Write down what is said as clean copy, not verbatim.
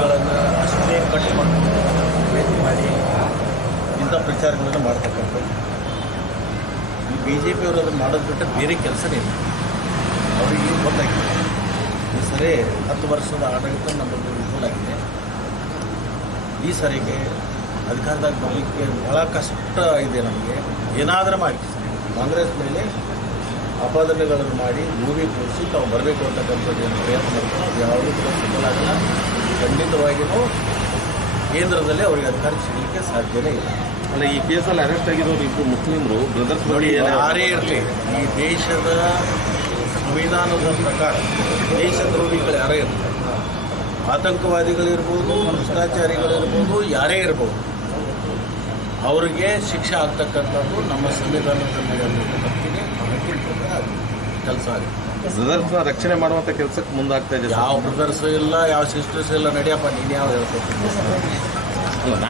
ಪದಗಳನ್ನು ಅಷ್ಟೇ ಕಟ್ ಮಾಡ್ಕೊಂಡು ಪ್ರಯತ್ನ ಮಾಡಿ ಇಂಥ ಪ್ರಚಾರಗಳನ್ನು ಮಾಡ್ತಕ್ಕಂಥದ್ದು. ಈ BJP ಅವರು ಅದನ್ನು ಮಾಡೋದು ಬಿಟ್ಟರೆ ಬೇರೆ ಕೆಲಸನೇ ಇಲ್ಲ. ಅವರಿಗೆ ಗೊತ್ತಾಗಿದೆ ಈ ಸರಿ 10 ವರ್ಷದ ಆಡಳಿತ ನಮ್ಮದು ವಿಫಲಾಗಿದೆ. ಈ ಸರಿಗೆ ಅಧಿಕಾರದಾಗ ಬರಲಿಕ್ಕೆ ಭಾಳ ಕಷ್ಟ ಇದೆ. ನಮಗೆ ಏನಾದರೂ ಮಾಡಿ ಕಾಂಗ್ರೆಸ್ ಮೇಲೆ ಅಪಾದನೆಗಳನ್ನು ಮಾಡಿ ಮೂವಿ ತೋರಿಸಿ ತಾವು ಬರಬೇಕು ಅಂತಕ್ಕಂಥದ್ದು ಏನು ಪ್ರಯತ್ನ ಮಾಡ್ತಾರೆ ಅದು ಯಾವುದೂ ಕೂಡ ಸಿಗಲಾಗಲ್ಲ. ಖಂಡಿತವಾಗಿಯೂ ಕೇಂದ್ರದಲ್ಲಿ ಅವರಿಗೆ ಅಧಿಕಾರ ಸಿಗಲಿಕ್ಕೆ ಸಾಧ್ಯವೇ ಇಲ್ಲ. ಅಲ್ಲ, ಈ ಕೇಸಲ್ಲಿ ಅರೆಸ್ಟ್ ಆಗಿರೋರು ಇಬ್ಬರು ಮುಸ್ಲಿಮರು ಬ್ರದರ್ಸ್ ನೋಡಿ, ಯಾರೇ ಇರಲಿ ಈ ದೇಶದ ಸಂವಿಧಾನದ ಪ್ರಕಾರ ದೇಶದ್ರೋಹಿಗಳು ಯಾರೇ ಇರಲಿ, ಆತಂಕವಾದಿಗಳಿರ್ಬೋದು, ಭ್ರಷ್ಟಾಚಾರಿಗಳಿರ್ಬೋದು, ಯಾರೇ ಇರ್ಬೋದು, ಅವರಿಗೆ ಶಿಕ್ಷೆ ಆಗ್ತಕ್ಕಂಥದ್ದು ನಮ್ಮ ಸಂವಿಧಾನದಲ್ಲಿ ಹಕ್ಕಿಗೆ ಪ್ರಕಾರ ಕೆಲಸ ಆಗುತ್ತೆ. ಬ್ರದರ್ಸ್ನ ರಕ್ಷಣೆ ಮಾಡುವಂಥ ಕೆಲಸಕ್ಕೆ ಮುಂದಾಗ್ತಾ ಇದೆ. ಯಾವ ಬ್ರದರ್ಸು ಇಲ್ಲ, ಯಾವ ಸಿಸ್ಟರ್ಸ್ ಇಲ್ಲ. ನಡೆಯಪ್ಪ, ನೀನು ಯಾವ ಹೇಳ್ಕೊಡ್ತೀನಿ.